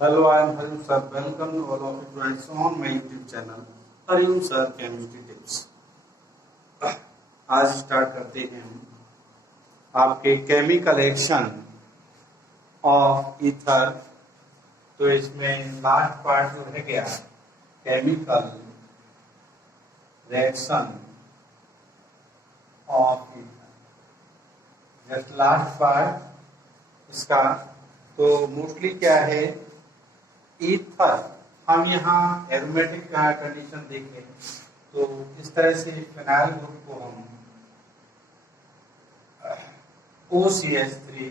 Hello, I am Harim sir. Welcome to all of you friends on my YouTube channel Hariom sir chemistry tips. आज start करते हैं हम आपके chemical action of ether. तो इसमें last part जो रह गया chemical reaction of ether, just last part इसका। तो मोस्टली क्या है, ईथर हम यहाँ एरोमेटिक कंडीशन देखें तो इस तरह से फिनाइल ग्रुप को हम OCH3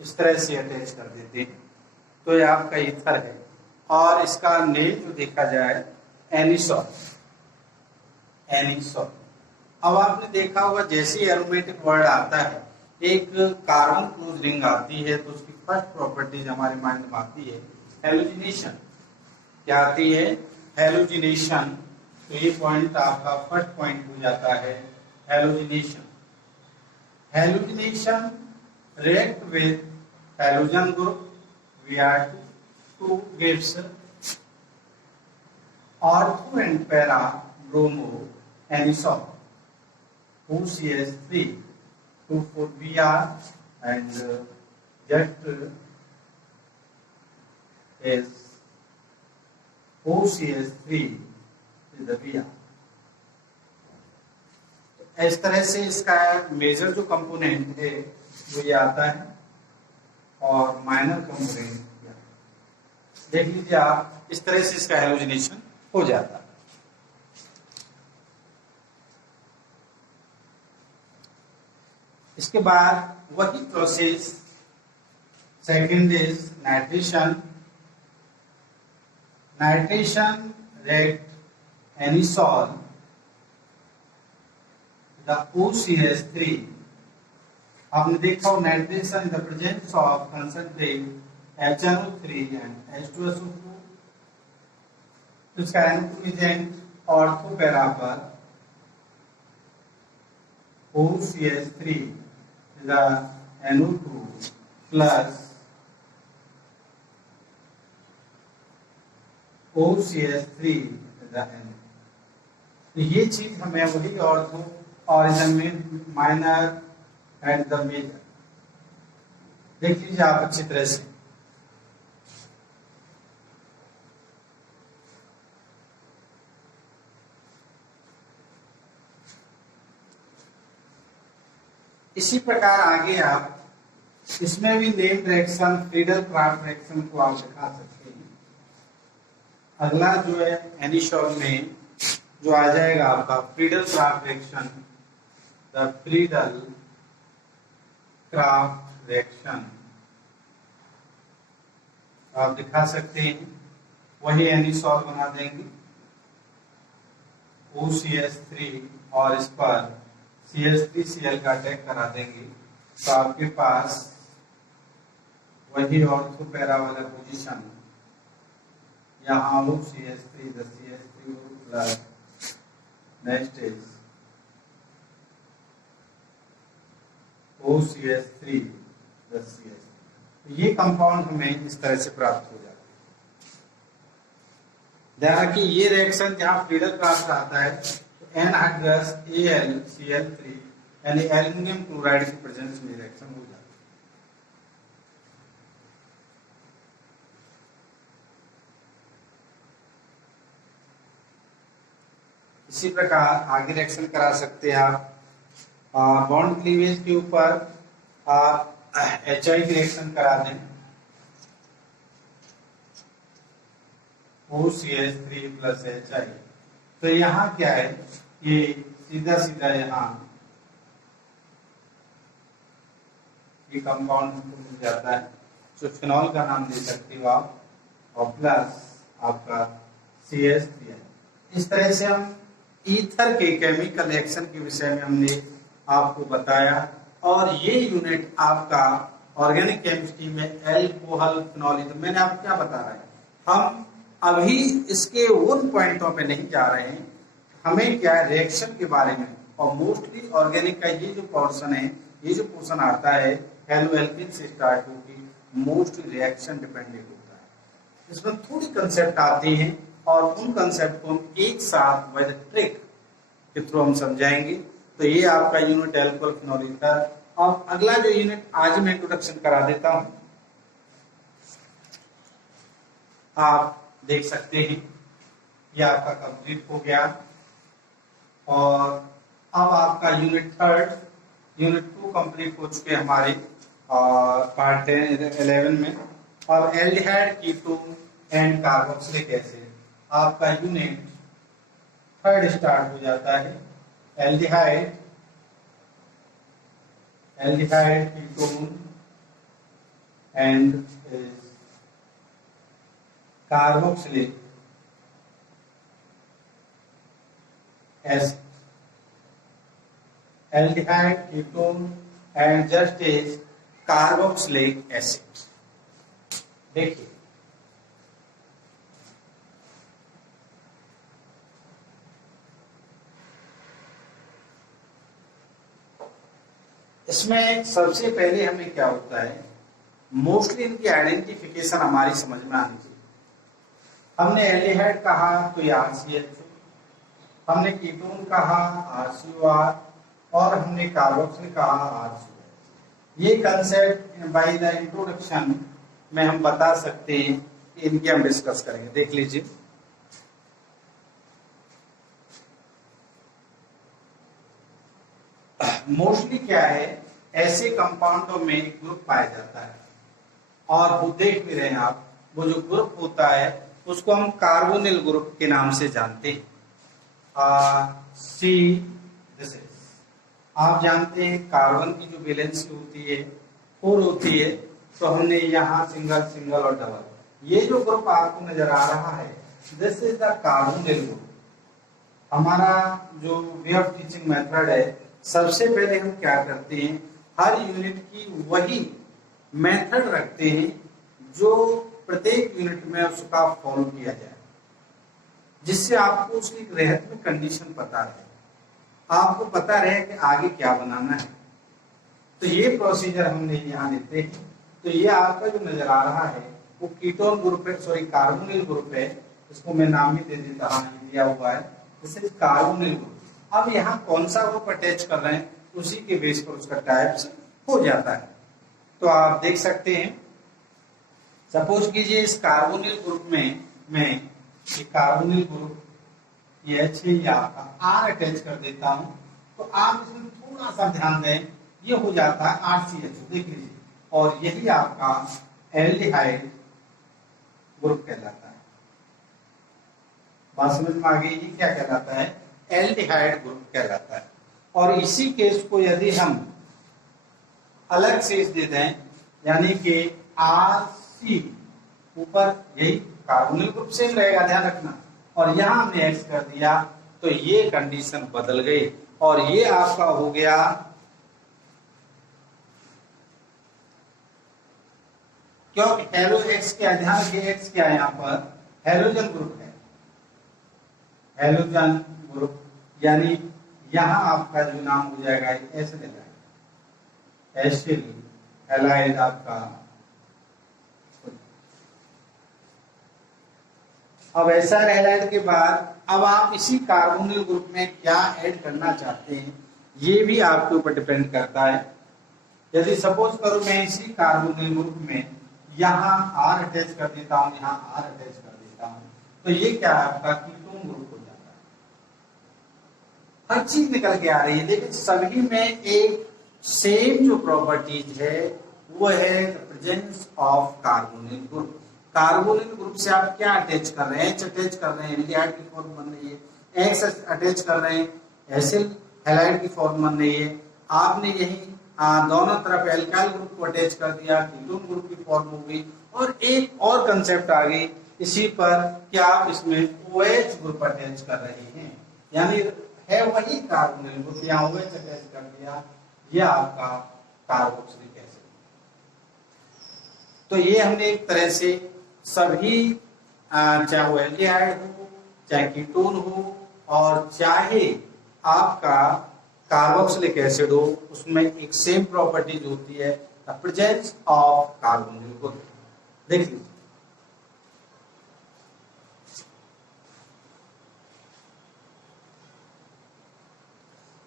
इस तरह से अटैच कर देते हैं, तो ये आपका ईथर है। और इसका नेम जो देखा जाए एनिसॉल। अब आपने देखा होगा जैसे एरोमेटिक वर्ड आता है, एक कार्बन क्लोज रिंग आती है तो उसकी फर्स्ट प्रॉपर्टीज हमारे माइंड में आती है हेलोजिनेशन। क्या आती है? हेलोजिनेशन। तो ये पॉइंट आपका फर्स्ट पॉइंट हो जाता है halogenation. Halogenation react with halogen group Br2 to gives ortho and para bromo anisole OCH3 2 for Br and just is OCH3 is the Br। इस तरह से इसका मेजर जो कंपोनेंट है वो ये आता है और माइनर कंपोनेंट देख लीजिए आप, इस तरह से इसका हेलोजिनेशन हो जाता है। इसके बाद वही process second is nitration. Nitration react anisole the OCH3। आपने देखा हो nitration in the presence of concentrate HNO3 and H2SO4। तो इसका एजेंट ऑर्थो पैरा पर OCH3 the NO2 plus OCH3 the N। तो ये चीज हमें वही ऑर्थो और माइनर एंड द मेजर देख लीजिए आप अच्छी तरह से। इसी प्रकार आगे आप इसमें भी name reaction Friedel craft reaction को आप दिखा सकते हैं। अगला जो है एनिसॉल में जो आ जाएगा आपका Friedel craft reaction, the Friedel craft reaction आप दिखा सकते हैं। वही एनिसॉल बना देंगे OCH3 और इस पर CH3Cl का अटैक करा देंगे, तो आपके पास वही ऑर्थो पैरा वाला पोजीशन यहाँ OCH3 the CH3 plus next is OCH3 the CH3। ये कंपाउंड हमें इस तरह से प्राप्त हो जाता है। ध्यान रखिए ये रिएक्शन जहाँ फ्रीडल क्राफ्ट आता है तो एनहाइड्रस AlCl3 यानी एल्युमिनियम क्लोराइड की प्रेजेंस में रिएक्शन हो जाता है। इसी प्रकार आगे रिएक्शन करा सकते हैं आप बॉन्ड क्लीवेज के ऊपर आप HI की रिएक्शन करा दें OCH3 प्लस HI। तो यहाँ क्या है, ये सीधा सीधा यहाँ ये कंपाउंड मिल जाता है, जो फिनॉल का नाम दे सकते हो आप, और प्लस आपका CH3। इस तरह से हम ईथर के केमिकल रिएक्शन के विषय में हमने आपको बताया। और ये यूनिट आपका ऑर्गेनिक केमिस्ट्री में एल्कोहल फिनॉल, तो मैंने आपको क्या बता रहा है, हम अभी इसके उन पॉइंटों पे नहीं जा रहे हैं, हमें क्या है रिएक्शन के बारे में। और मोस्टली ऑर्गेनिक का ये जो पोर्शन है, ये जो पोर्शन आता है हेलो एल्किन से स्टार्ट होगी, मोस्ट रिएक्शन डिपेंडेंट होता है। इसमें थोड़ी कंसेप्ट आती हैं और उन कंसेप्ट को हम एक साथ बाय द ट्रिक के थ्रू हम समझाएंगे। तो ये आपका यूनिट एल्कोहल फिनोल ईथर। और अगला जो यूनिट आज मैं इंट्रोडक्शन करा देता हूं, आप देख सकते हैं ये आपका कंप्लीट हो गया। और अब आपका यूनिट 3, यूनिट 2 कंप्लीट हो चुके हमारे पार्ट 11 में। अब aldehyde, ketone and carboxylic acid आपका यूनिट 3 स्टार्ट हो जाता है। Aldehyde, ketone and carboxylic acid. Aldehyde, ketone and just is carboxylic acid. देखिए इसमें सबसे पहले हमें क्या होता है, मोस्टली इनकी आइडेंटिफिकेशन हमारी समझ में आनी चाहिए। हमने एल्डिहाइड कहा तो ये RCH, हमने कीटोन कहा RCOR, और हमने कार्बोक्सिलिक कहा RCOH। ये कंसेप्ट बाय द इंट्रोडक्शन में हम बता सकते हैं, इनके हम डिस्कस करेंगे। देख लीजिए मोस्टली क्या है, ऐसे कंपाउंडों में एक ग्रुप पाया जाता है और वो देख भी रहे हैं आप, वो जो ग्रुप होता है उसको हम कार्बोनिल ग्रुप के नाम से जानते हैं। आप जानते हैं कार्बन की जो वैलेंसी होती है 4 होती है, तो हमने यहाँ सिंगल सिंगल और डबल, ये जो ग्रुप आपको नजर आ रहा है this is the carbonyl group. हमारा जो वे ऑफ टीचिंग मेथड है, सबसे पहले हम क्या करते हैं, हर यूनिट की वही मेथड रखते हैं जो प्रत्येक यूनिट में उसका फॉलो किया जाए, जिससे आपको उसकी रहत में कंडीशन पता रहे, आपको पता रहे कि आगे क्या बनाना है। तो ये प्रोसीजर हमने यहाँ लेते हैं। तो ये आपका जो नजर आ रहा है वो कीटोन ग्रुप है, सॉरी कार्बोनिल ग्रुप है, इसको मैं नाम ही दे देता हूँ, दिया हुआ है जैसे कार्बोनिल ग्रुप। अब यहाँ कौन सा ग्रुप अटैच कर रहे हैं उसी के बेस पर उसका टाइप्स हो जाता है। तो आप देख सकते हैं, सपोज कीजिए इस कार्बोनिल ग्रुप में मैं ये कार्बोनिल ग्रुप ये H या R अटैच कर देता हूं, तो आप इसमें थोड़ा सा ध्यान दें, ये हो जाता है RCH, देख लीजिए, और यही आपका एल्डिहाइड ग्रुप कहलाता है। बात समझ में आ गई, ये क्या कहलाता है, एल्डिहाइड ग्रुप कहलाता है। और इसी केस को यदि हम अलग से दे दें, यानी कि RC ऊपर यही कार्बोनिल ग्रुप सेम रहेगा, ध्यान रखना, और यहां हमने X कर दिया, तो ये कंडीशन बदल गई और ये आपका हो गया क्योंकि हेलो X क्या, ध्यान रखिए X क्या है, यहाँ पर हेलोजन ग्रुप है, हेलोजन ग्रुप, यानी यहां आपका जो नाम हो जाएगा एसिल हैलाइड आपका। अब एसिल हैलाइड के बाद अब आप इसी कार्बोनिल ग्रुप में क्या ऐड करना चाहते हैं ये भी आपके ऊपर डिपेंड करता है। यदि सपोज करो मैं इसी कार्बोनिल ग्रुप में यहाँ R अटैच कर देता हूँ, यहाँ R अटैच कर देता हूँ, तो ये क्या है आपका कीटोन ग्रुप हो जाता है। हर चीज निकल के आ रही है, लेकिन सभी में एक सेम जो प्रॉपर्टीज है वो है presence of carbonyl group. Carbonyl group से आप क्या अटैच कर रहे हैं, H अटैच कर रहे हैं, एल्डिहाइड की फॉर्म बन रही है, X अटैच कर रहे हैं, एसिल हैलाइड की फॉर्म बन रही है। आपने यही दोनों तरफ एल्काइल ग्रुप को अटैच कर दिया, कीटोन ग्रुप की फॉर्म हो गई। और एक और कंसेप्ट आ गई इसी पर कि आप इसमें OH ग्रुप अटैच कर रहे हैं, यानी है वही कार्बोनिल ग्रुप, यहाँ OH अटैच कर दिया, ये आपका कार्बोक्सिलिक एसिड। तो ये हमने एक तरह से सभी चाहे वो एल्डिहाइड हो, चाहे कीटोन हो, और चाहे आपका कार्बोक्सिलिक एसिड हो, उसमें एक सेम प्रॉपर्टीज होती है, the presence of carbonyl group. देख लीजिए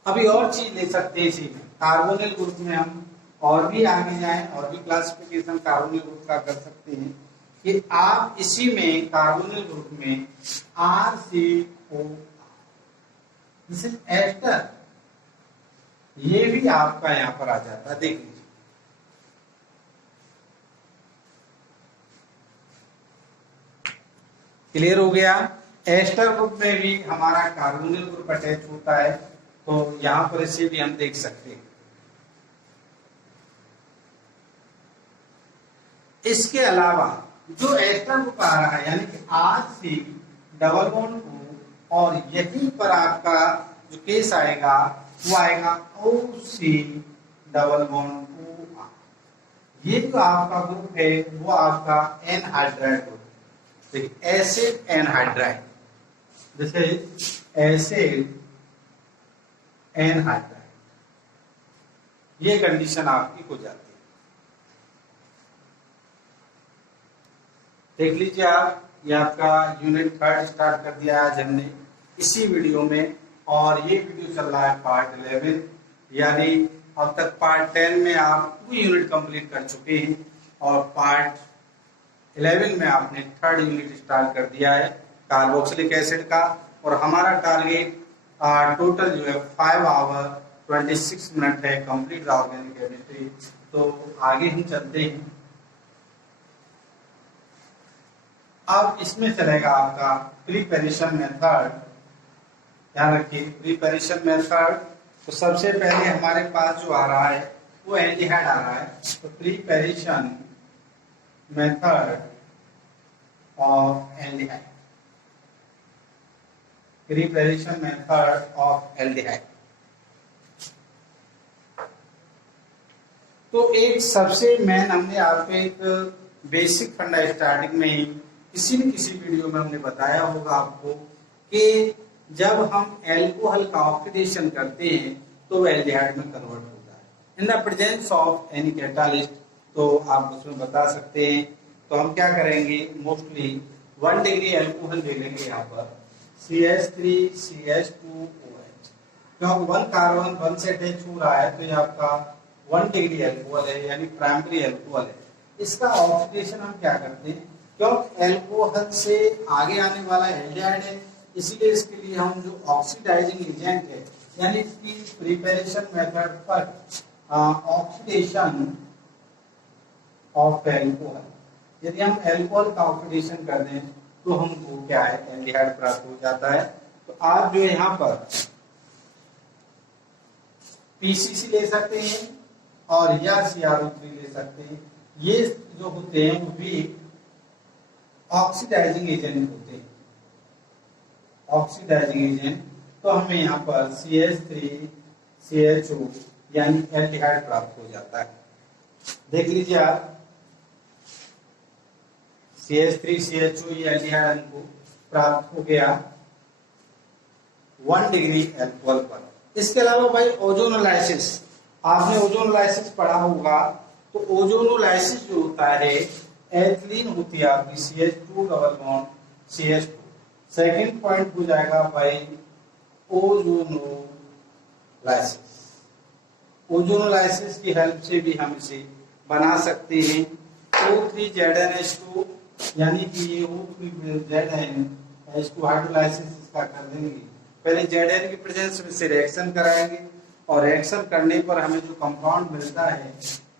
अभी और चीज ले सकते हैं इसी में, कार्बोनिल ग्रुप में हम और भी आगे जाएं और भी क्लासिफिकेशन कार्बोनिल ग्रुप का कर सकते हैं कि आप इसी में कार्बोनिल ग्रुप में RCO जैसे एस्टर, ये भी आपका यहाँ पर आ जाता है, देख लीजिए। क्लियर हो गया। एस्टर ग्रुप में भी हमारा कार्बोनिल ग्रुप अटैच होता है, तो यहां पर इसे भी हम देख सकते हैं। इसके अलावा जो एस्टर ग्रुप आ रहा है यानी कि RC डबल बॉन्ड O, और यहीं पर आपका जो केस आएगा वो आएगा OC डबल बॉन्ड OR। ये जो आपका ग्रुप है वो आपका एनहाइड्राइड ग्रुप, देखिए एसिड एनहाइड्राइड, जैसे एसिड एनहाइड्राइड, ये कंडीशन आपकी हो जाती है। देख लीजिए आप, ये आपका यूनिट 3 स्टार्ट कर दिया आज हमने इसी वीडियो में, और ये वीडियो चल रहा है पार्ट 11, यानी अब तक पार्ट 10 में आप 2 यूनिट कंप्लीट कर चुके हैं और पार्ट 11 में आपने 3rd यूनिट स्टार्ट कर दिया है कार्बोक्सिलिक एसिड का। और हमारा टारगेट टोटल जो है 5 आवर 26 मिनट है, कंप्लीट ऑर्गेनिक केमिस्ट्री। तो आगे हम चलते हैं। अब इसमें चलेगा आपका प्रिपरेशन मेथड, ध्यान रखिए प्रिपरेशन मेथड। तो सबसे पहले हमारे पास जो आ रहा है वो एल्डिहाइड आ रहा है, तो preparation method of aldehyde, preparation method of aldehyde. तो एक सबसे मेन हमने आपको एक बेसिक फंडा स्टार्टिंग में ही किसी न किसी वीडियो में हमने बताया होगा आपको कि जब हम एल्कोहल का ऑक्सीडेशन करते हैं तो वो एल्डिहाइड में कन्वर्ट होता है in the presence of any catalyst. तो आप उसमें बता सकते हैं। तो हम क्या करेंगे, मोस्टली 1 डिग्री एल्कोहल ले लेंगे यहाँ पर CH3CH2OH, क्योंकि 1 कार्बन 1 से अटैच हो रहा है तो ये आपका 1 डिग्री एल्कोहल है, यानी प्राइमरी एल्कोहल है। इसका ऑक्सीडेशन हम क्या करते हैं, क्योंकि एल्कोहल से आगे आने वाला एल्डिहाइड है, इसलिए इसके लिए हम जो ऑक्सीडाइजिंग एजेंट है यानी इसकी प्रिपरेशन मेथड पर ऑक्सीडेशन ऑफ एल्कोहल, यदि हम एल्कोहल का ऑक्सीडेशन कर दें तो हमको क्या है, एल्डिहाइड प्राप्त हो जाता है। तो आप जो यहाँ पर PCC ले सकते हैं और या CrO3 ले सकते हैं। ये जो होते हैं वो भी ऑक्सीडाइजिंग एजेंट होते हैं, ऑक्सीडाइजिंग एजेंट। तो हमें यहाँ पर CH3CHO यानी एल्डिहाइड प्राप्त हो जाता है। देख लीजिए आप, CH3CHO ये एल्डिहाइड हमको प्राप्त हो गया 1 डिग्री एल्कोहल पर। इसके अलावा भाई ओजोनोलाइसिस, आपने ओजोनोलाइसिस पढ़ा होगा। तो ओजोनोलाइसिस जो होता है, एथिलीन होती है आपकी CH2 double bond CH2। Second point हो जाएगा भाई ओजोनोलाइसिस। ओजोनोलाइसिस की हेल्प से भी हम इसे बना सकते हैं। O3ZnH2 यानी कि ये O3ZnH2 हाइड्रोलाइसिस इसका कर देंगे। पहले Zn की प्रेजेंस में से रिएक्शन कराएंगे और रिएक्शन करने पर हमें जो कंपाउंड मिलता है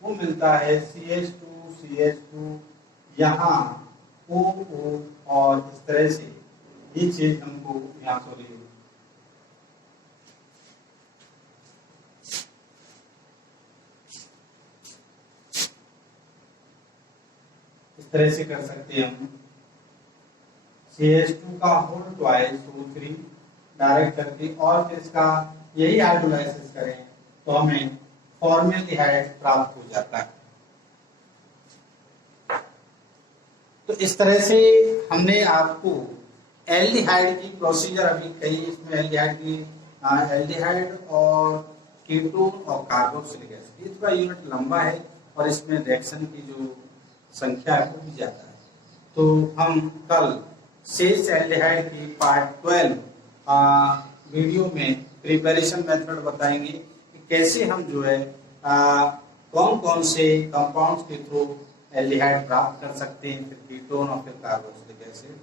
वो मिलता है CH2CH2, यहाँ OO, और इस तरह से ये चीज हमको यहाँ से इस तरह से कर सकते हैं हम। CH2 का होल ट्वाइस O3 डायरेक्ट करके और फिर इसका यही हाइड्रोलाइसिस करें तो हमें फॉर्मेल्डिहाइड प्राप्त हो जाता है। तो इस तरह से हमने आपको एल्डिहाइड की प्रोसीजर अभी कही। इसमें एल्डिहाइड और कीटोन और कार्बोक्सिलिक एसिड, इसका यूनिट लंबा है और इसमें रिएक्शन की जो संख्या है वो भी ज्यादा है। तो हम कल शेष एल्डिहाइड की पार्ट 12 वीडियो में प्रिपरेशन मेथड बताएंगे कि कैसे हम जो है कौन कौन से कंपाउंड्स के थ्रू एल्डिहाइड प्राप्त कर सकते हैं, फिर कीटोन और फिर कार्बोक्सिलिक एसिड।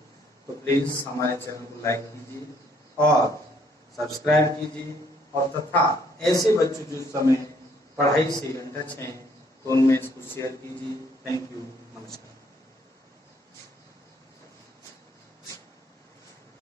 तो प्लीज हमारे चैनल को लाइक कीजिए और सब्सक्राइब कीजिए, और तथा ऐसे बच्चों जो इस समय पढ़ाई से इन टच हैं तो उनमें इसको शेयर कीजिए। थैंक यू, नमस्कार।